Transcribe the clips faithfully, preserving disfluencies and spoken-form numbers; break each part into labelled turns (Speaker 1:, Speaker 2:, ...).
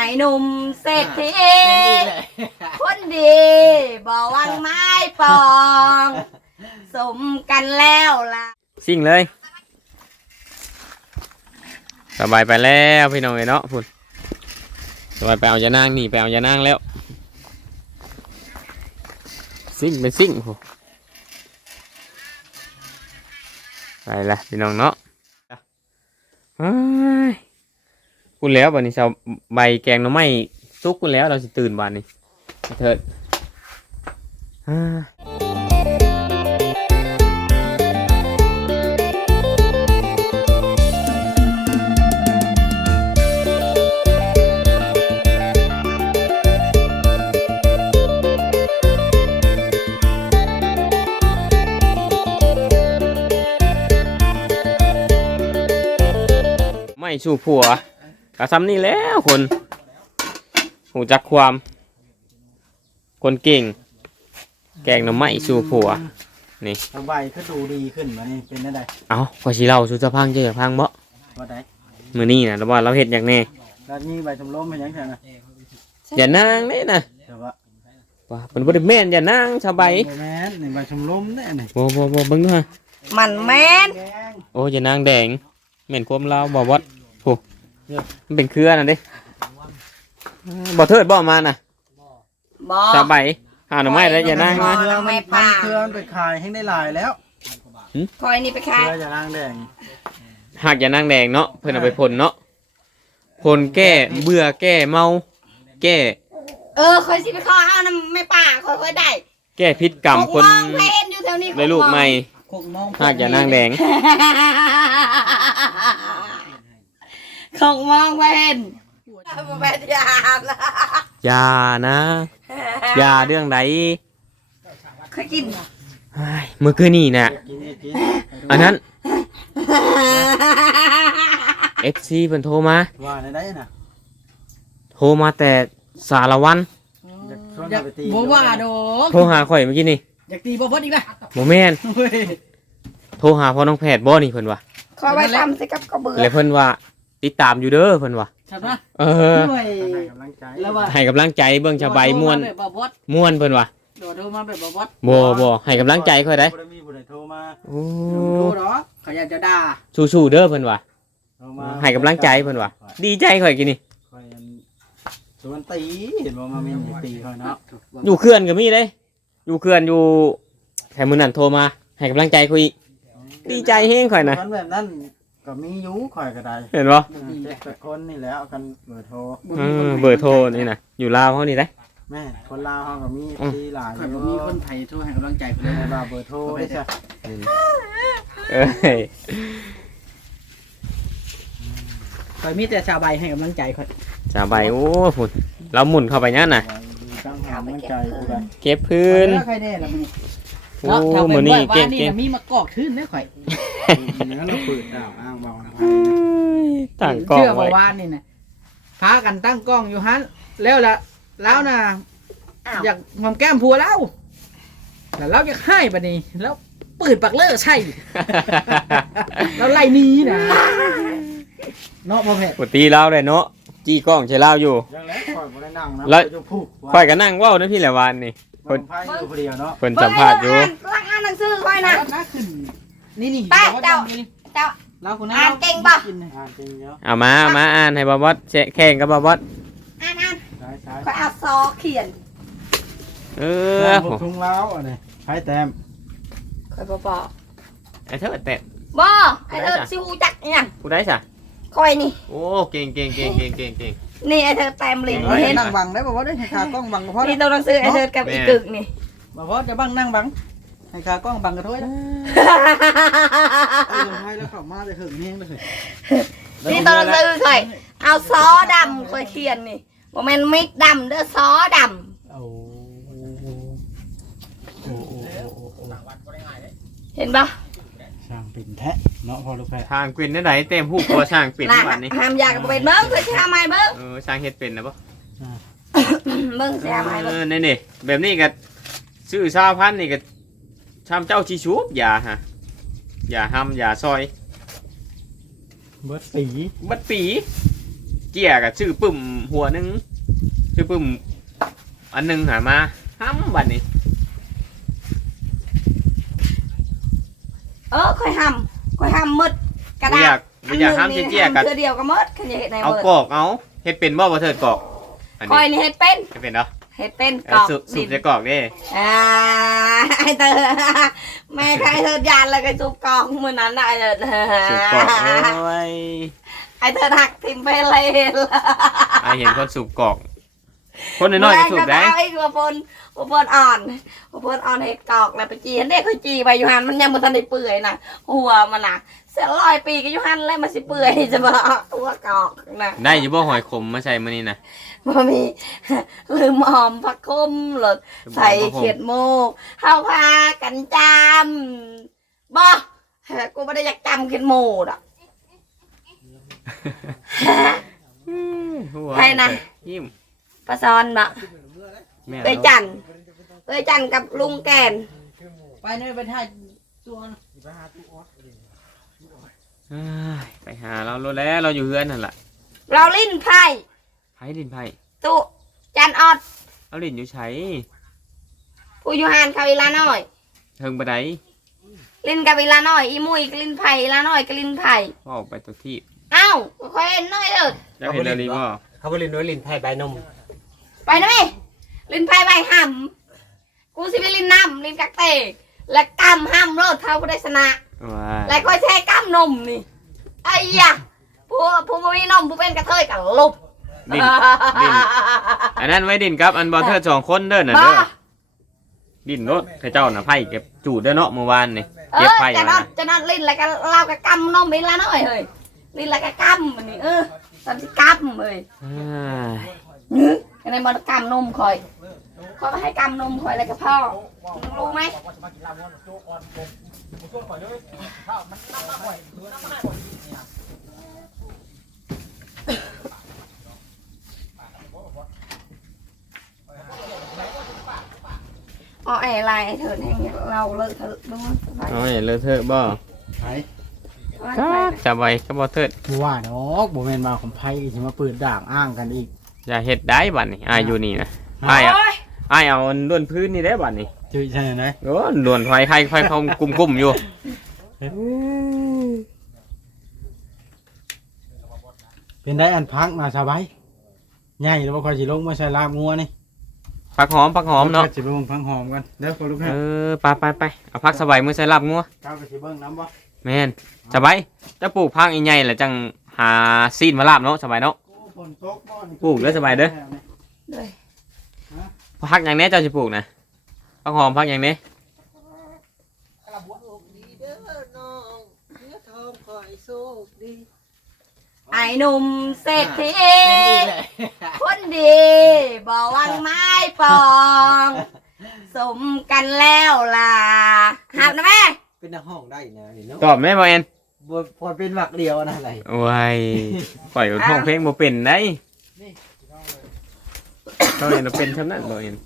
Speaker 1: ายหนุ่มเศรษฐีคนดีบ่วังไม้ปองสมกันแล้วล่ะ
Speaker 2: สิ่งเลยสบายไปแล้วพี่น้องเนาะพุ่นสบายไปเอายานางนี่ไปเอายานางแล้วสิ่งเป็นสิ่งโหไปละพี่น้องเนาะคุณแล้ววันนี้ชาวใบแกงหน่อไม้ซุกคุณแล้วเราจะตื่นวันนี้เถิดไม่ชูผัวกระซ้ำนี่แล้วคนหูจักความคนเก่งแกงหน่อไม้ชูผัวนี่
Speaker 3: สบายก็ดูดีขึ้นมานี่เป็นอะไร
Speaker 2: เอาขอชี้เราชูจะพังเจอพังบ่
Speaker 3: ว่าได้
Speaker 2: มือนี่นะเราว่าเราเห็ดอย่างแน่
Speaker 3: แล้วนี่ใบชมรมเป็นยังไงนะ
Speaker 2: อย่านั่งนี่นะว่าเป็นบริเวณอย่านั่งสบาย
Speaker 3: แม่นในใบชมรมเนี่ยนี่
Speaker 2: โบโบโบบึ้งด้วย
Speaker 1: มันแม่น
Speaker 2: โอ้อย่านั่งแดงเหม็นความเราบ่วัดโหมันเป็นเครือน่ะดิบ่เทิดบ่มาน่ะ
Speaker 1: บ่
Speaker 2: สบายหาหน่อไม้แล้วอย่านั่งนะ
Speaker 3: เครือไม่ปาเครือไปขายให้ได้หลายแล้ว
Speaker 1: คอยนี่ไปขาย
Speaker 3: เครืออย่านั่งแดง
Speaker 2: หากอย่านั่งแดงเนาะเพื่อนเอาไปพ่นเนาะพ่นแก้เบื่อแก้เมาแก้
Speaker 1: เออคอยสิไปขอเอาน้ำไม่ป่าคอยคอยได้
Speaker 2: แก้พิษกรรมคนในลูกใหม่หากอย่านั่งแดง
Speaker 1: ของมองไปเห็นบ่แม่นยานะ
Speaker 2: ยานะยาเรื่องใด
Speaker 1: เคยกิน
Speaker 2: เมื่อคืนนี่น่ะอันนั้น เอฟ ซี เพิ่นโทรมา
Speaker 3: ว่าในได้น่ะ
Speaker 2: โทรมาแต่สารวัน
Speaker 1: บ่ว่าดอก
Speaker 2: โทรหาข่อยเมื่อกี้นี่
Speaker 1: อยากตีบ่พอดีล่ะ
Speaker 2: บ่แม่นโทรหาพ่อน้องแพทย์บ่นี่เพิ่นว่า
Speaker 1: ขอไว้ทำสิกับกระเบือ
Speaker 2: แล้วเพิ่นว่าติดตามอยู่เด้อเพิ่นว่า
Speaker 1: ใช่ป่ะ
Speaker 2: เออ
Speaker 3: ให้กำลังใจ
Speaker 1: แล้วว่า
Speaker 2: ให้กำลังใจเบิ่งชาวใบม่วนม่วนเพิ่นว่า
Speaker 1: โดดโทรมาแบบบ่วัด
Speaker 2: บ่บ่ให้กำลังใจค่อยได้
Speaker 3: บ่ได้มีผู้ใดโทรมา
Speaker 2: โอ้
Speaker 1: ดูดอกเขาอยากจะด่า
Speaker 2: สู้ๆเด้อเพิ่นว่าให้กำลังใจเพิ่นว่าดีใจค่อยกินนี่
Speaker 3: ค่อยสวนตีเห็นบ่มาแม่นตีค่อยเนาะ
Speaker 2: อยู่เขื่อนก็มีเด้อยู่เขื่อนอยู่แถวมื้อนั้นโทรมาให้กำลังใจคุยดีใจเฮงค่อยนะ
Speaker 3: แบบนั้นก็มีอยู่ข่อยก็ได้
Speaker 2: เห็นบ่
Speaker 3: เจ็ดคนนี่แล้วกันเบอร์โทร
Speaker 2: เออเบอร์โทรนี่นะอยู่ลาวเฮานี่ได้
Speaker 3: แม่คนลาวเฮาก็มีที่หลาย
Speaker 1: อยู่มีคนไทยโทรให้กำลังใจเพิ่น
Speaker 3: ได้ว่าเบอร์โทรได้จ้ะ
Speaker 2: เอ้ย
Speaker 1: ข่อยมีแต่ชาวใบให้กำลังใจข่อย
Speaker 2: ชาวใบโอ้พุ่นเราหมุนเข้าไปนั่นน่ะเก็บพื้น
Speaker 3: ใครแน่ล่ะมื้อ
Speaker 2: โอ้มื้อนี้เก่ง
Speaker 1: ๆมีมากอกทื่นนะข่อย
Speaker 3: งั้นเราเปิดดาวอ้างเบา
Speaker 2: ตั้งกล้องไว้
Speaker 1: เชื่อบ่ว่านี่น่ะพากันตั้งกล้องอยู่หั่นแล้วล่ะแล้วน่ะอยากหอมแก้มผัวแล้วแล้วเราอยากให้บัดนี้แล้วปืดปักเลิกใช่แล้วไล่หนีนะเนาะพ่อแม่
Speaker 2: ปกติเราได้เนาะจี้กล้องใช้เล่าอยู่
Speaker 3: ยังแล้วข่อยบ่ได้นั่งนะ
Speaker 2: แล้วข่อยก็นั่งเว้านั่นพี่แหละวันนี่
Speaker 3: เพิ่นอยู่คนเดียวเนาะ
Speaker 2: เพิ่นสัมภาษณ์อยู่
Speaker 1: ลังอ่านหนังสือข่อยน่ะนี่นี่เจ้าเจ้าเราคนนั้นอ่านเก่งป่ะ
Speaker 3: อ่านเก่งเยอะ
Speaker 2: เอามามาอ่านให้บ่บอสแข่งกับบ่บอส
Speaker 1: อ่านอ่านข่อยเอาซอเขียน
Speaker 2: เออ
Speaker 3: ผมทุ่งเล้าอันนี้ใช้แต้ม
Speaker 1: ข่อยบ่บอก
Speaker 2: ไอ้เธอแต้ม
Speaker 1: บ่ไอ้เธอสิฮู้จักอีหยัง
Speaker 2: ผู้ใดซะ
Speaker 1: ข่อยนี่
Speaker 2: โอ้เก่งเก่งเก่งเก่งเก่งเก่ง
Speaker 1: นี่ไอ้เธอแต้มลิ้น
Speaker 3: เห็นนั่งบังได้บ่ว่าได้ให้ขากล้องบังก็พอ
Speaker 1: นี่ตัวหนังสือไอ้เธอกับอีกึกนี่
Speaker 3: บ่พอจะบังนั่งบังให้ขากล้องบังก็โทษนะเออให้แล้วเข้ามาได้หึงเฮงเลย
Speaker 1: นี่ตัวหนังสือข่อยเอาซอดำข่อยเขียนนี่บ่แม่นมิกดำเด้อซอดำโอ้เห็นป่ะ
Speaker 3: ช่างเป็นแท้เนาะพอลูกแพ
Speaker 2: ทางเป็นได้ไหนเต็มหูตัวช่างเป็นวันนี้
Speaker 1: ห้ามอยากกับเป็นเบิ้งเคยทำไมเบิ้ง
Speaker 2: เออช่างเฮ็ดเป็นนะป่ะ
Speaker 1: เบิ้งทำไมเบิ้ง
Speaker 2: นี่นี่แบบนี้ก็ซื้อชาวพันนี่ก็ชามเจ้าชีชูบอย่าฮะอย่าห้ำอย่าซอย
Speaker 3: เบิดปี
Speaker 2: เบิดปีเจี้ยกับชื่อปึ้มหัวหนึงชื่อปึ้มอันหนึงหามาห้ำบัดนี้
Speaker 4: เออค่อยห้ำค่อยห้ำมืดกระ
Speaker 2: บ่
Speaker 4: ดา
Speaker 2: อยา
Speaker 4: ษ
Speaker 2: กบ่อยากห้ำเจี้ยๆกัน
Speaker 4: เธอเดียวก็มืดคันจะเห็ดใน
Speaker 2: เอา
Speaker 4: มืด
Speaker 2: กอกเอาเฮ็ดเป็นบ่บ่เถิดกอกอัน
Speaker 4: ค่อย
Speaker 2: นี้
Speaker 4: นี่เห็ดเป็น
Speaker 2: เฮ็ดเป็นเนาะ
Speaker 4: เห็ดเป็นก
Speaker 2: เอา
Speaker 4: อก
Speaker 2: สูบสู
Speaker 4: ดิ
Speaker 2: บ
Speaker 4: น
Speaker 2: จะกอกเด้
Speaker 4: อ่าไอ้เธอแม่ใครเธอยานเลยก็สูบกอกมือนั้นน่ะไอ้เธอ
Speaker 2: สูบกอกโอ้ย
Speaker 4: ไอ้เธอหักทิมไปเลย
Speaker 2: ไอเห็นคนสูบกอก คนน้อยๆก็สูบได้
Speaker 4: ไอ้หัวปนหัวปนอ่อนหัวปนอ่อนเห็ดกอกแล้วไปจีนเด็กเขาจีไปอยู่หันมันยังมันทันได้เปื่อยน่ะหัวมันน่ะเสียร้อยปีก็อยู่หันแล้วมันสิเปื่อยจะมาหัวกอกน่ะ
Speaker 2: ได้อยู่บ่หอยขมมาใส่มื้อนี้นะ
Speaker 4: บ่มีลืมหอมผักคมหลดใส่เขียดโมกเฮาพากันจำบ่กูไม่ได้อยากจำเขียดโมดอ่ะ ใครนะ
Speaker 2: ยิ้ม
Speaker 4: ปลาซอนบ่
Speaker 2: แม่
Speaker 4: เอ้ยจันเอ้ยจันกับลุงแกน
Speaker 1: ไปนี่ไปถ่ายตัว
Speaker 2: เอ้ยไปหาเราโลดแล้วเราอยู่เฮือนนั่นล่ะ
Speaker 4: เราลิ้นไพ่
Speaker 2: ไผดินไผ
Speaker 4: ตุจันออด
Speaker 2: เอาดินอยู่ไส
Speaker 4: ผู้อยู่หานเขาอีลาน้อย
Speaker 2: เทิงบ่ได้
Speaker 4: ลิ้นกับอีลาน้อยอีมุยก็ลิ้นไผ่อีลาน้อยก็ลิ้นไผ่
Speaker 2: เว้าไปตัวที่
Speaker 4: เอ้าค่อยเห็นน้อยเด้อ
Speaker 2: เจ้าเห็นอะไรบ่
Speaker 3: เขาบริโนลินไพ่ใบนม
Speaker 4: ไปนะแม่ลิ้นไผ่ใบห่ำกูสิไปลิ้นน้ำลิ้นกักเตะและกำห้ำโลดเท่ากูได้ชนะ
Speaker 2: ว้า
Speaker 4: และก็แช่กำนมนี่ไอ้ยะผู้ผู้บ่มีนมผู้เป็นกระเทยกับลุบ
Speaker 2: ดินดินอันนั้นไว้ดินครับอันบ่เทิดสองคนเด้อน่ะ
Speaker 4: บ่
Speaker 2: เด้อดินรถพระเจ้าน่ะไผเก็บจูดเด้อเนาะเมื่อวานนี่
Speaker 4: เอ
Speaker 2: เก็บ
Speaker 4: อ
Speaker 2: ไผ
Speaker 4: จะน
Speaker 2: มา
Speaker 4: อนจะนอนลิ้นแล้วก็เล่ากับกำนมลิ้นละน้อยเฮ้ยลิ้นแล้วก็กำมันนี่เออตอนที่กำเฮ้ย
Speaker 2: อ้าย
Speaker 4: นึกในมันกำนมคอยคอยมาให้กำนมคอยอะไรกับพ่อมึงรู้ไหมอ๋อไอ้ลายไอ้เถิดแห่งเราเลยเถิดดูมันไป
Speaker 2: เอาให้เลอะเทอะบ่
Speaker 3: ไพ่
Speaker 2: ครับจะไว้ก็บ่เทิด
Speaker 3: บัวดอกบัวแมนมาของไพ่ที่มาเปิดด่างอ้างกันอีก
Speaker 2: อย่าเฮ็ดได้บัดนี้อ้ายอยู่นี่นะอ้ายอะ
Speaker 4: โอ้ย
Speaker 2: อ้ายเอาล้วนพื้นนี่ได้บัดนี้
Speaker 3: จุยใช่ไหม
Speaker 2: โอ้ล้วนไฟไข่ไฟเขากุมๆอยู่
Speaker 3: เป็นได้อันพักมาสบายใหญ่แล้วบ่ค่อยสิลงมาใส่ลาบงัวนี่
Speaker 2: ผักหอมผักหอมเนาะ
Speaker 3: สิไปเบิ่งพังหอมกันเด้อคนลูก
Speaker 2: เอ
Speaker 3: ฮะ
Speaker 2: อไปไปไปเอาผักสบายมือใส่ลาบงัว
Speaker 3: เจ้าก็สิเบิ่งน้ำบ่
Speaker 2: แม่นสบายจะปลูกผักใหญ่ๆแหละจังหาซีนมาลาบเนาะสบายเนาะ
Speaker 3: ฝนตกบ่นี่
Speaker 2: ปลูกเด้อสบายเด้อ
Speaker 4: เลย
Speaker 2: ผักอย่างนี้เจ้าสิปลูกนะผักหอมผักอย่างนี้
Speaker 4: ไอ้หนุ่มเศรษฐีคนดีบอกวังไม้ปอง สมกันแล้วล่ะหับนะแม่
Speaker 3: เป็นนักห้องได้นะนี่เนาะ
Speaker 2: ตอบแม่บ่เอ็น
Speaker 3: บ่พอเป็นหวักเดียวนะอะไร
Speaker 2: โอ้ยปล่อยห้องเพลงบ่เป็นได้เขาเห็นเราเป็นเท่านั้นบ่เอ็น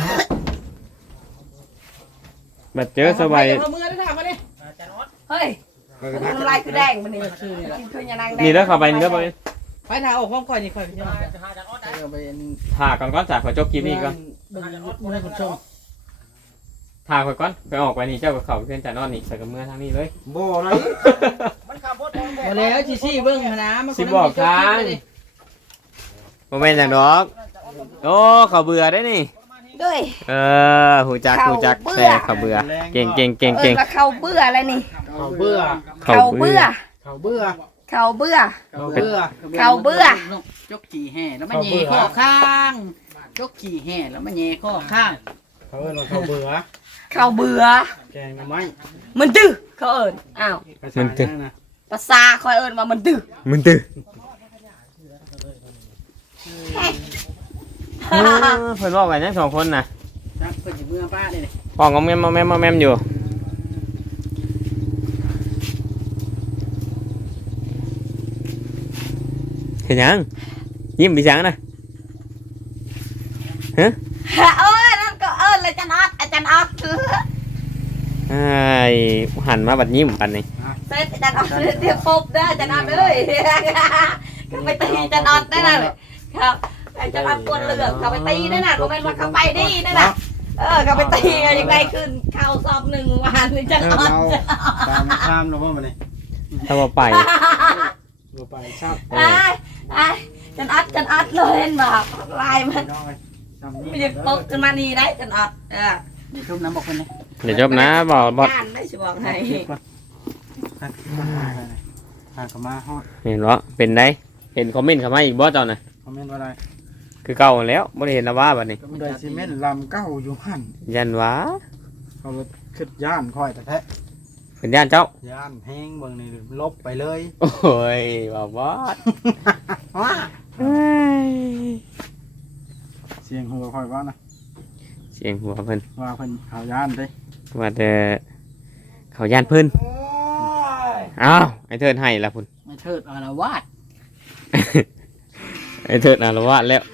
Speaker 2: บัดเจอสบาย
Speaker 1: เอมือได้ถามมาดิ
Speaker 4: เฮ้ยทำลายคือแดงมันนี่กินคือยานางแดง
Speaker 2: นี่เด้อเข้าไปนี่เด้อบ่เอ็น
Speaker 1: ไปถ่ายออกห้องก่อนนี่ค่อยไปเจอเอาไป
Speaker 2: ถ่าก่อนก่อนจากขอจบคลิปนี้ก่อน
Speaker 1: เบิ่งมือคนชม
Speaker 2: ถ่าก่อนก่อนไปออกไปนี่เจ้าก็เข้าไปเพื่อนจ่านอนนี่ใส่กับเมื่อทางนี้เลย
Speaker 3: บ่เลย
Speaker 1: บ่แล้วจีซี่เบิ่งหนะมัน
Speaker 2: สิบอกทางบ่แม่นหยังดอก โอ้เขาเบื่อได้นี่
Speaker 4: ด้วย
Speaker 2: เออหูจักหูจัก
Speaker 4: เขาเบื่อ
Speaker 2: แต่เขาเบื่อ เก่งเก่งเก่ง
Speaker 4: เอ
Speaker 2: เก่
Speaker 4: อง แล้วเขาเบื่ออะไรนี่
Speaker 3: เขาเบื่อ
Speaker 4: เขาเบื่อ
Speaker 3: เขาเบื่อ
Speaker 4: เขาเบื่อ
Speaker 3: เขาเบื่อ
Speaker 4: เขาเบื่อ
Speaker 1: จกขี่แห่แล้วมันแย่ข้อข้างจกขี่แห่แล้วมันแย่ข้อข้าง
Speaker 3: เขาเอิ้นว่าเขาเบื่อ
Speaker 4: เขาเบื่อ
Speaker 3: แกงหน่อไม้
Speaker 4: มันดื้อเขาเอิญอ้าว
Speaker 3: ภาษาหยังนะ
Speaker 4: ภาษาคอยเอิญว่ามันดื้อ
Speaker 2: มึงตื่นเพิ่นบอกกันยังสองคนน่ะ
Speaker 1: จักเพิ่นสิเมื่อป้านี่
Speaker 2: ป้องงอมแมมงอมแมมงอมแมมอยู่เห็นยังยิ้มปีสังนะ
Speaker 4: โอ้ยนั่นก็เอิญเลยอาจารย์ออดอาจารย์ออด
Speaker 2: ไอ้หันมาบัดยิ้มปันนี่
Speaker 4: เสร็จอาจารย์ออดเตรียมปบเด้ออาจารย์ออดเอ้ยก็ไปตีจะนอนได้น่ะครับไอ้จะนอนปวดเหลืองเขาไปตีได้น่ะก็ไม่ว่าเขาไปดีได้น่ะเออเขาไปตีกันยังไงขึ้นเข้าสอบหนึ่งวันนี่จะ
Speaker 3: เอน อ
Speaker 4: อน
Speaker 3: เราตามข้ามเราบ่มานี่
Speaker 2: ถ้าว่าไป
Speaker 3: บ่ไปทราบ
Speaker 4: ไอ้ไอ้จันอัดจันอัดเลยเห็นบ่ลายมัน
Speaker 3: น้องเอ้ยจำนี่
Speaker 4: ไม่ได้ปกขึ้นมานี่ได้จันอัดเออ
Speaker 3: นี่ทุบน้ำบอกคนนี้
Speaker 2: เดี๋ยวจบนะบอกบอส
Speaker 4: ย่านได้สิบอกให้
Speaker 3: หากมาฮอด
Speaker 2: เห็นวะเป็นไดเห็นคอมเมนต์เข้ามาอีกบอสเจ้าน่ะ
Speaker 3: คอมเมนต์ว่าอะไร
Speaker 2: คือเก่าแล้วบ่ได้เห็นแล้วว่าบัดนี้
Speaker 3: ก็ไม่ได้ซีเมนต์ลำเก้าอยู่หัน
Speaker 2: ยันวะ
Speaker 3: เขาขึ้นย่านคอยแต่แท้
Speaker 2: เป็นย่านเจ้า
Speaker 3: ย่านแห้งเบิ่งนี่ลบไปเลย
Speaker 2: โอ้ยบอกบอส
Speaker 3: ว้าเสียงหัวคอยว่านะ
Speaker 2: เสียงหัวเพิ่น
Speaker 3: ว่าเพิ่นเขาย่านเด้
Speaker 2: ว่าแต่เขาย่านเพิ่นอ้าวไอ้เทิดให้ละพุ่น
Speaker 1: ไม่เทิดอารวาส
Speaker 2: ไอ้เทิดอารวาสแล้ว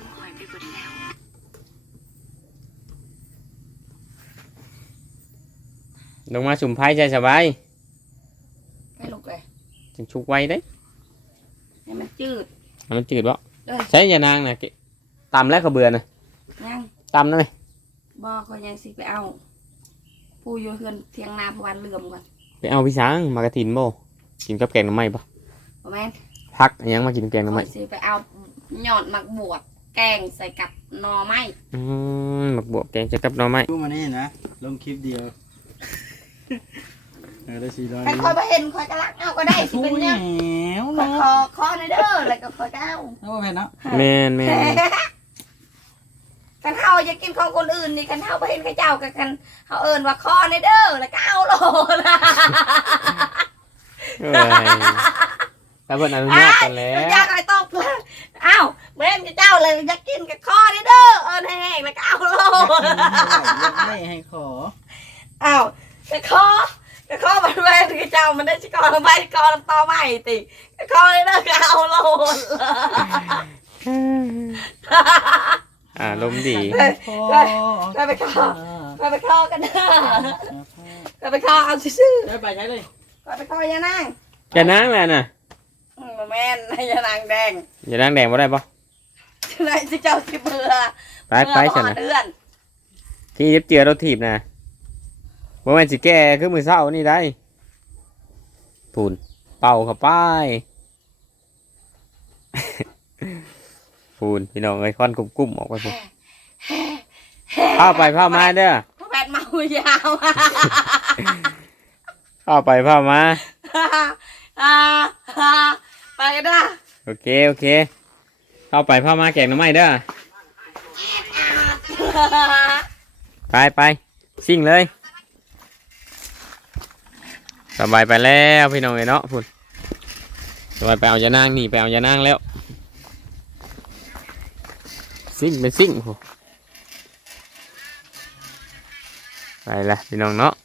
Speaker 2: ลงมาสุ่มไพ่ใจสบาย
Speaker 4: ให้ลูกเลย
Speaker 2: จังชุกไว้ได้
Speaker 4: ให้มันจืด
Speaker 2: ให้มันจืดบ่
Speaker 4: เด้อ
Speaker 2: ใช้ยานางน่ะเกตำแล้วก็เบื่อน่ะ
Speaker 4: ยัง
Speaker 2: ตำนั่นเลย
Speaker 4: บอกก็ยังสิไปเอาผู้อยู่เฮือนเทียงนาพวันเหลื่อมก่อน
Speaker 2: ไปเอาพี่ช้างมากระถินบ่กินกับแกงหน่อไม้บ่
Speaker 4: บ่แม่น
Speaker 2: พักอิหยังมากินแกงหน่อไม้
Speaker 4: ข้อยสิไปเอาหยอดหมักบวบแกงใส่กับหน่อไม้
Speaker 2: อืมหมักบวบแกงจะกับหน่อไม้
Speaker 3: ดูมานี่นะลงคลิปเดียวเออได้สี่ร้อย
Speaker 4: ใครคอยไปเห็นคอยกระลักเอาก็ได้สิ
Speaker 3: โอ้
Speaker 4: เป็น
Speaker 3: ย
Speaker 4: เนี่ย
Speaker 3: แหว
Speaker 4: คอย
Speaker 3: เนาะ
Speaker 4: คอคอในเด้อแล้วก็คอยเอา
Speaker 3: แล้วว่าแพนเนาะ
Speaker 2: แม่นแม่น
Speaker 4: กันเฮาจะกินของคนอื่นนี่กันเฮาไปเห็นเขาเจ้ากันกันเฮาเอิ้นว่าคอในเด้อแล้วก็เอาโลด
Speaker 2: เอ้ยแต่เพิ่นอนุญาตกันแล้ว
Speaker 4: อยากอะไรตกเลยอ้าวเม่นกับเจ้าเลยอยากกินกับคอในเด้อเอิ้นแห้งๆแล้วก็เอาโลด
Speaker 3: ไม่ให้ขอ
Speaker 4: อ้าวกับคอกระข้อมันแม่นกับเจ้ามันได้ชิกอลำไม้กอลำตอใหม่ติกระข้อในเด้อก็เอาโลด
Speaker 2: อ่าลมณ์ดี
Speaker 4: ไปไปคอไปไปคอกันเด้อไปไปคอเอาซื่อ
Speaker 1: ได้ไปใช้เลย
Speaker 4: ๆไปไปคอยานาง
Speaker 2: จะนั่งแล้วน่ะ
Speaker 4: อืมแม่นยานางแดง
Speaker 2: อย่านั่งแดงบ่ได้บ่
Speaker 4: ไหนสิเจ้าสิเบื่อ
Speaker 2: ไปไป
Speaker 4: เบื่
Speaker 2: ฉั
Speaker 4: อน บ่
Speaker 2: น่ะ
Speaker 4: เดือน
Speaker 2: ที่เย็บเจือเราถีบน่ะบ่แม่นสิแก้คือมื้อเช้านี่ได้ปูนเป่าเข้าไป ปูนพี่น้องเอ้ยควันกุ้มๆออกไปพุ่นพาไปพามาเด้อ
Speaker 4: พ่อแพทย์เมายาว
Speaker 2: พาไปพามา
Speaker 4: อ่าไปกันนะ
Speaker 2: โอเคโอเคเข้าไปพามาแกงหน่อไม้เด้อไปไปซิ่งเลยสบายไปแล้วพี่น้องเอ้ยเนาะพุ่นสบายไปเอายานางนี่ไปเอายานางแล้วซิ่งเป็นซิ่งโหไปละพี่น้องเนาะ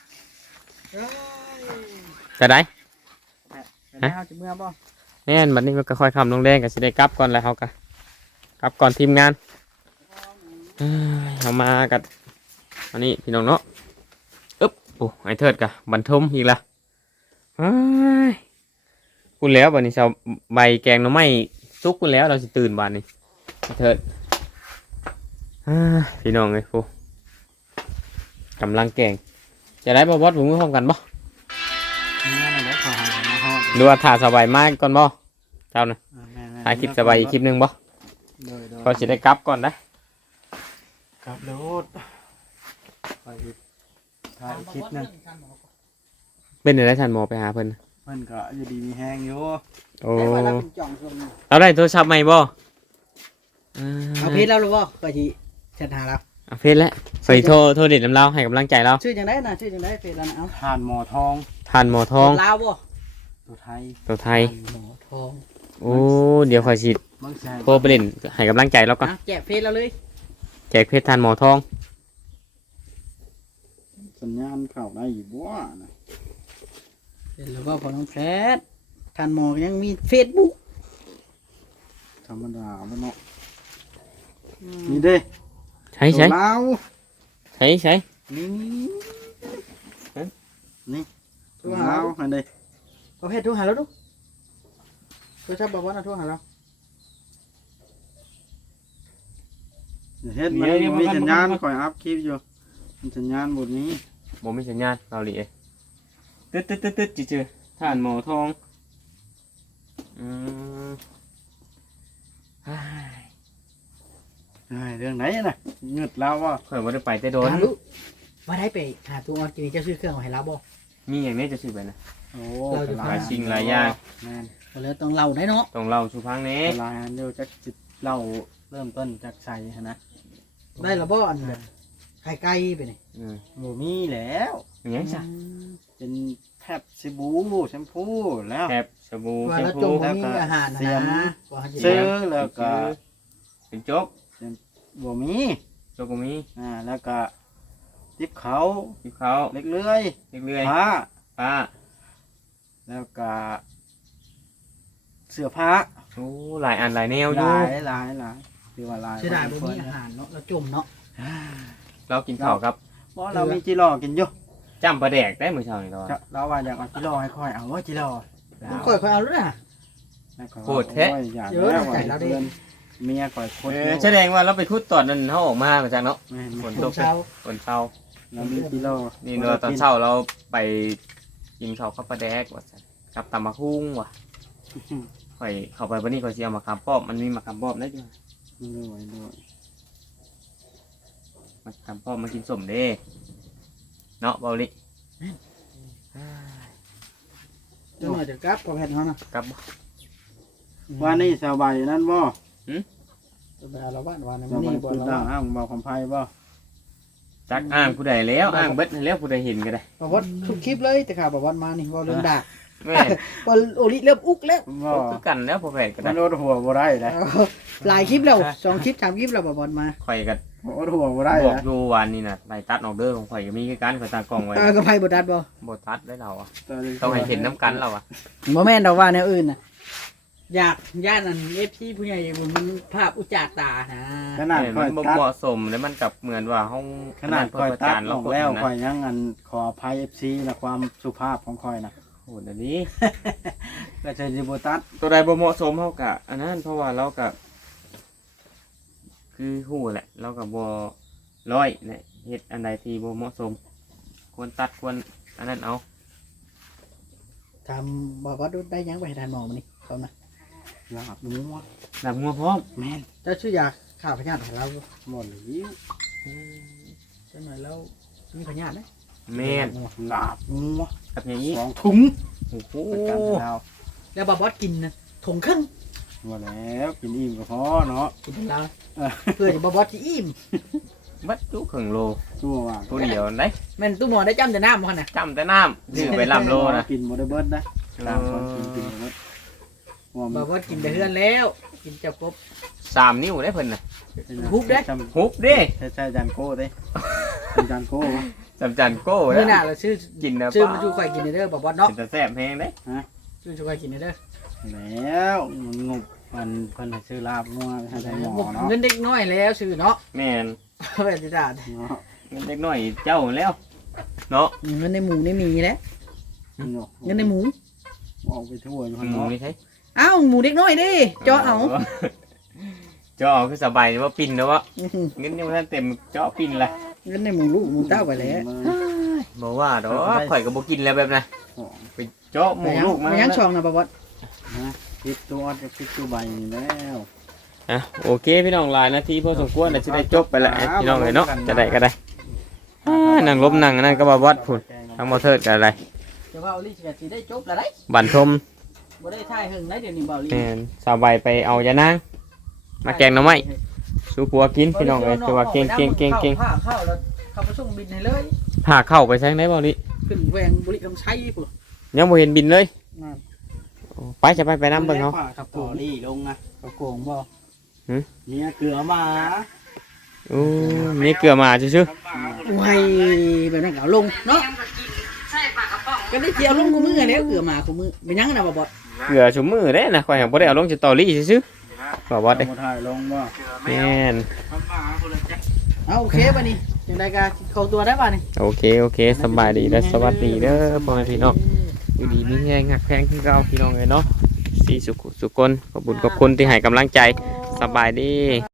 Speaker 2: จะได้
Speaker 3: ฮะจะเมื่อบ่
Speaker 2: แน่นบัดนี้มันก็ค่อยคำลงแดงก็สิได้กลับก่อนแล้วเขาก็กลับก่อนทีมงานเอ้ยเอามากันอันนี้พี่น้องเนาะอึ๊บโอ้ไอเทิดกะบรรทมอีกละเอ้ยพูดแล้วบัดนี้ชาวใบแกงหน่อไม้ซุกพูดแล้วเราจะตื่นบัดนี้ไอเทิดเอ้ยพี่น้องเลยพูกำลังแกงจะได้บ่บอสผมมือพร้อมกันบ่
Speaker 3: นี่นั่นแหละขอหามาฮอด
Speaker 2: ดูว่าถ่าสบายมากก่อนบ่เจ้านะถ่ายคลิปสบายอีกคลิปหนึ่งบ่
Speaker 3: โดยโดย
Speaker 2: ก็สิได้กลับก่อนนะ
Speaker 3: กับโลดไปอีกถ่ายอีกคลิปหนึง
Speaker 2: เป็นอะไรท่านหมอไปหาเพิ่น
Speaker 3: เพิ่นก็อยู่ดีมีแห้งอยู่
Speaker 2: โอ้
Speaker 1: ได้ว่าเราเป็นจ่องส่วน
Speaker 2: เราได้โทรศัพท์ใหม่บ่
Speaker 1: เอาพีชแล้วหรือเปล่าก็ทีเช็ดหาเรา
Speaker 2: เอาเพชรแล้วใส่โทรโทรเด็ดน้ำเราให้กำลังใจเรา
Speaker 1: ชื่อจังได้นะชื่อจังได้เพจแล้วนะเอา
Speaker 3: ทานหมอทอง
Speaker 2: ทานหมอทอง
Speaker 1: ลาวบ่
Speaker 3: ตัวไทย
Speaker 2: ตัวไทย
Speaker 1: หมอทอง
Speaker 2: โอ้เดี๋ยวคอยสิ
Speaker 3: เมืองแซง
Speaker 2: โทรไปเล่นให้กำลังใจเราก่อน
Speaker 1: นะแจกเพจเราเลย
Speaker 2: แจกเพชรทานหมอทอง
Speaker 3: สัญญาณเข้าได้อยู่บ่นะ
Speaker 1: เห็นแล้วก็พอน้องแพทย์ทันหมอยังมีเฟซบุ๊ก
Speaker 3: ธรรมดาบ่เนาะนี่เด้
Speaker 2: ใช้ใช้
Speaker 3: ตัวลาว
Speaker 2: ใช้ใช้
Speaker 3: นี่นี่ตัวลาวอันเด้
Speaker 1: เอาเพจทุกหาแล้วดูโทรศัพท์บ่ว่าน่ะโทรหาเรา
Speaker 3: เฮ็ดมันบ่มีสัญญาณคอยอัพคลิปอยู่มันสัญญาณบ่มี
Speaker 2: บ่มีสัญญาณเกาหลีเอ้ยตึ๊ดตึ๊ดตึ๊ดตึ๊ดจืดๆท่านหมอทองอืมอ้าย
Speaker 3: เอ้ยเรื่องไหนน่ะเงึดแล้วว่า
Speaker 2: ข่อยบ่ได้ไปแต่โดน
Speaker 1: ถามลูกว่าได้ไปหาตัวออนกินเจ้าซื้อเครื่องมาให้เราบ่
Speaker 2: มีอย่างนี้จะซื้อไปนะ
Speaker 3: โอ้
Speaker 1: เราจะ
Speaker 2: หลายสิ่งหลายอย่าง
Speaker 3: แม่น
Speaker 1: ก็เลยต้องเล่าได้เนาะ
Speaker 2: ต้องเล่าสู่ฟังแหน่
Speaker 3: หลายอันเดียวจักจิตเล่าเริ่มต้นจากใส่หั่นนะ
Speaker 1: ได้ละบ่อันแบบไข่ไก่ไปนี่
Speaker 2: อืม
Speaker 3: บ่มีแล้ว
Speaker 2: อย่างนี้ซะ
Speaker 3: เป็นแทบสบู่แชมพูแล้ว
Speaker 2: แคบสบู่
Speaker 1: ว่า
Speaker 2: แชม
Speaker 1: แล้วจ
Speaker 2: พู
Speaker 1: งบ่มีอาหารนะนะว่าเขาจะ
Speaker 3: ซื้อแล้วก็
Speaker 2: เป็นโจ๊ก
Speaker 3: บ่มี
Speaker 2: โจ๊กก็มี
Speaker 3: อ่าแล้วก็ติ๊บเขา
Speaker 2: กินข้าว
Speaker 3: เล็กเลื่อย
Speaker 2: เรื่อย
Speaker 3: ผ้า
Speaker 2: ๆป้า
Speaker 3: แล้วก็เสื้อผ้า
Speaker 2: โอ้หลายอันหลายแนวอ
Speaker 3: ห
Speaker 2: ยู่
Speaker 3: ลายหลายหลายคือว่าหลาย
Speaker 1: เสียดายบ่มีอาหารเนาะเราจมเนาะ
Speaker 2: เรากินข้าวครับ
Speaker 3: เพราะเรามีจิรอกินอยู่
Speaker 2: จ้ำปลาแดกได้มื้อเช้านี่ตอน
Speaker 3: จะเราว่าอยากเอาจิรอให้ค่อยเอาว่าจิรอ
Speaker 1: ต้องค่อยๆเอาแล้วนะ
Speaker 3: ให้ค่อย
Speaker 2: โคตรแท้
Speaker 3: โอ้ยอยาก
Speaker 1: เยอะ
Speaker 3: แล้ว
Speaker 1: ใส่เราดิ
Speaker 3: พื่อนเมียค่อยโคตร
Speaker 2: เอ
Speaker 3: เย
Speaker 2: อ
Speaker 3: อะ
Speaker 2: แสดงว่าเราไปคุดตอนนั้นเฮาออกมาจากเนาะ
Speaker 3: แม่น
Speaker 2: ฝน
Speaker 1: ต
Speaker 2: ต
Speaker 1: ก
Speaker 2: ก
Speaker 1: เช้า
Speaker 2: ฝนเช้า
Speaker 3: เรามีจิรอ
Speaker 2: นี่เนาะตอนเช้าเราไปกินข้าวข้าวปลาแดกว่าซั่นกับตำบักหุ่งว่ะข่อยเข้าไปวันนี้ข่อยสิเอามะขามป้อมมันมีมะขามป้อมได้ด้วย
Speaker 3: ด้วยด้วย
Speaker 2: มะขามป้อมมากินส้มเด้เนาะเบาลิ
Speaker 1: เจ้าหน่อยจะกลับกับแผ่นเขานะ
Speaker 2: กับ
Speaker 3: ว่านี่สบายนั่นบ่
Speaker 1: จะไปเอาเราบ้านวัน
Speaker 3: ส
Speaker 1: นี้
Speaker 3: บาย
Speaker 1: บ่
Speaker 3: คุณ
Speaker 1: เรา
Speaker 3: ด่างอ้างเบาคำไพ่บ่
Speaker 2: จักอ้างผู้ใดแล้วอ้างเบิดให้แล้วผู้ใดเห็นก็ได้
Speaker 1: บอกว่าทุกคลิปเลยแต่ข่าวบอกว่ามานี่ว่าเรื่องด่า
Speaker 2: แม่น
Speaker 1: ว่าโอลิเริ่มอุกแล้ว
Speaker 3: บ่
Speaker 2: คือกันแล้วพอแผดก็
Speaker 3: มั
Speaker 2: ได้
Speaker 3: นอดหัวบ่ได้เลย
Speaker 1: หลายคลิปแล้วสองคลิปสามคลิปแล้วบอกบอลมา
Speaker 2: ข่อยก็
Speaker 3: อดหัวบ่ได้
Speaker 2: บอก
Speaker 3: นะ
Speaker 2: อยู่วันนี้น่ะไปตัดออกเด้อของข่อยก็มีคือกันข่อยตากล้องไว้
Speaker 1: ตากระไพบดัดบ่
Speaker 2: บ่ตัดได้เราอ่ะต้องให้เห็นน้ำกันเราอ่ะ
Speaker 1: โมแม่นเราว่าแนวอื่นน่ะอยากย่านอันเอฟที่ผู้ใหญ่มันภาพอุจจาตานะ
Speaker 3: ขนาด
Speaker 2: เออ
Speaker 3: ค่
Speaker 2: มั
Speaker 3: อย
Speaker 2: นบ่
Speaker 3: ตัด
Speaker 2: เหมาะสมแล้วมันกับเหมือนว่าห้อง
Speaker 3: ขนาดค่อยตัดอ
Speaker 2: เรา
Speaker 3: อกแล้ว
Speaker 2: นะ
Speaker 3: ค่อยยังอันขออภัย เอฟ ซี นะความสุภาพของค่อยนะ
Speaker 2: โหเดี๋ยวนี้
Speaker 3: ก็ใช้ดิบ่ตัด
Speaker 2: ตัวใดบ่เหมาะสมเฮากะอันนั้นเพราะว่าเรากะคือฮู้แหละ เราก็บ่ร้อยเนี่ยเฮ็ดอันใดที่บ่เหมาะสม ควรตัดควรอันนั้นเอา
Speaker 1: ทำบอกว่าดูได้ยังไปให้ทานหมอมานี่เขานะ
Speaker 3: ลาบหมู
Speaker 2: หลับงัวพร้อม
Speaker 3: แม่น
Speaker 1: เจ้าชื่อยาข่าวพญาติให้เรา
Speaker 3: หมดแล้ว
Speaker 1: เจ้าหน่อยแล้วมีพญาติไหม
Speaker 2: แม่น
Speaker 3: ลาบหมู
Speaker 2: กับอย่างนี้
Speaker 3: สองถุง
Speaker 2: โอ้โห
Speaker 3: ไปกันแล้ว
Speaker 1: แล้วบอบอสกินนะถุงครึ่ง
Speaker 3: หมดแล้วกินอิ่มก็พอเนาะ
Speaker 1: กินเป็นเราเพื่อจะบอบอสที่อิ่ม
Speaker 2: บัดจุครึ่งโล
Speaker 3: ชั่วว่า
Speaker 2: ตัวเดียวได้
Speaker 1: แม่นตู้หมอได้จำแต่น้ำมันน่ะ
Speaker 2: จำแต่น้ำถือไปลำโลนะ
Speaker 3: กินบ่ได้เบิดนะตามคนกินกินบ่เบิดว่า
Speaker 1: บ
Speaker 3: มัน
Speaker 1: อบอสกินแต่เฮือนแล้ว กินเจ้ากบ
Speaker 2: สามนิ้วได้เพิ่นน่ะ
Speaker 1: ฮุบเด้
Speaker 3: จ
Speaker 2: ฮุบเด้
Speaker 3: ำใช่ใช่จันโก้เด้เป็นจันโก้วะ
Speaker 2: จำจันโก้
Speaker 1: เมื่อหน้า
Speaker 2: นะ
Speaker 1: เราชื่อ
Speaker 2: กินนะ
Speaker 1: ชื่อ
Speaker 2: ป้า
Speaker 1: มาชูข่อยกินเด้อบอบอสเนาะ
Speaker 2: เป็นตาแซ่บแฮงเด้
Speaker 1: ชื่อชูข่อยกินเด้อ
Speaker 3: แล้วมันงบมันเพิ่นให้ซื้อลาบงัวให้ได้หมอเนาะ
Speaker 1: เงินเด็กน้อยแล้วชื่อเนาะ
Speaker 2: แม่น
Speaker 1: แบบจิตา
Speaker 3: เนาะ
Speaker 2: เงินเล็กน้อยเจ้าแล้ว เนาะ
Speaker 1: เงินในหมูในมีแล้วเงินในหมู
Speaker 3: ออกไปทั่วอยู่
Speaker 2: ห
Speaker 3: ข้างน
Speaker 2: มู
Speaker 3: อก
Speaker 2: นี่ใช่
Speaker 1: เอ้าหมูเด็กน้อยดิเจาะเอา
Speaker 2: เจาะเอาคือสบายว่าปิ่นนะวะ
Speaker 1: อื้อหือ
Speaker 2: เงินยังไม่ทันเต็มเจาะปิ่นละ
Speaker 1: เงินในหมูลูกหมูเต้าไปแล้ว
Speaker 2: บอกว่าดอกข่อยก็บ่กินแล้วแบบนะไปเจาะหมูลูกมา
Speaker 1: ไม่ยังช่องนะบอบอส
Speaker 3: พริกตัวจะพริกตัวใบนี่แล้ว
Speaker 2: อ่ะโอเคพี่น้องหลายนาทีพอสมควรแล้วจะได้จบไปแล้วให้พี่น้องเลยเนาะจะได้ก็ได้อ่านั่งลบนั่งอันนั่นก็บ่วัดพุ่นทั้งบ่เทิดกันอะไร
Speaker 1: จะว่าลิชิกะสิได้จบแล้วได้
Speaker 2: บันทม
Speaker 1: บ่ได้ท่ายหึงได้เดี๋ยวนี้บ่าวลิ
Speaker 2: แม่นสาวใบไปเอายานางมาแกงหน่อไม้สู้ผัวกินพี่น้องเอ้ยคือว่าเก่งเก่งเก่งเก่ง
Speaker 1: ข้าวข้าวแล้วข้าวไปส่งบินให้เลย
Speaker 2: พาเข้าไปแซงได้บ่นี่
Speaker 1: ขึ้นแหวงบุรีต้องใช้ปุ๊บ
Speaker 2: ยังบ่เห็นบินเลย
Speaker 1: นั่น
Speaker 2: ไปจะไปไปน้ำเบิ่งเฮา
Speaker 3: กับตอรี่ลงนะ
Speaker 1: กระโกงบ่
Speaker 3: เนี่ยเกลือมา
Speaker 2: โอ้มีเกลือมาซื่อ
Speaker 1: ไว้แบบนั้นก็เอาลงเนาะก็ได้เจียวลงกูมือแล้วเกือมากูมือเป็นยังนะบ่บอส
Speaker 2: ๆเกลือชุมมือเด้นะข่อยยังบ่ได้เอาลงสตอรี่ซื่อๆบ่ว่าเด้
Speaker 3: ถ่ายลงว่า
Speaker 2: แม่น
Speaker 1: เอาโอเคป่ะนี่จังไดก็เข้าตัวได้ป่ะนี่
Speaker 2: โอเคโอเคสบายดีและสวัสดีเด้อพ่อแม่พี่น้องอยู่ดีมีแรงหักแพงคือเก่าพี่น้องเอ้ยเนาะ FC ซีสุขสุขคนขอบคุญขอบคุณที่ให้กำลังใจสบายดี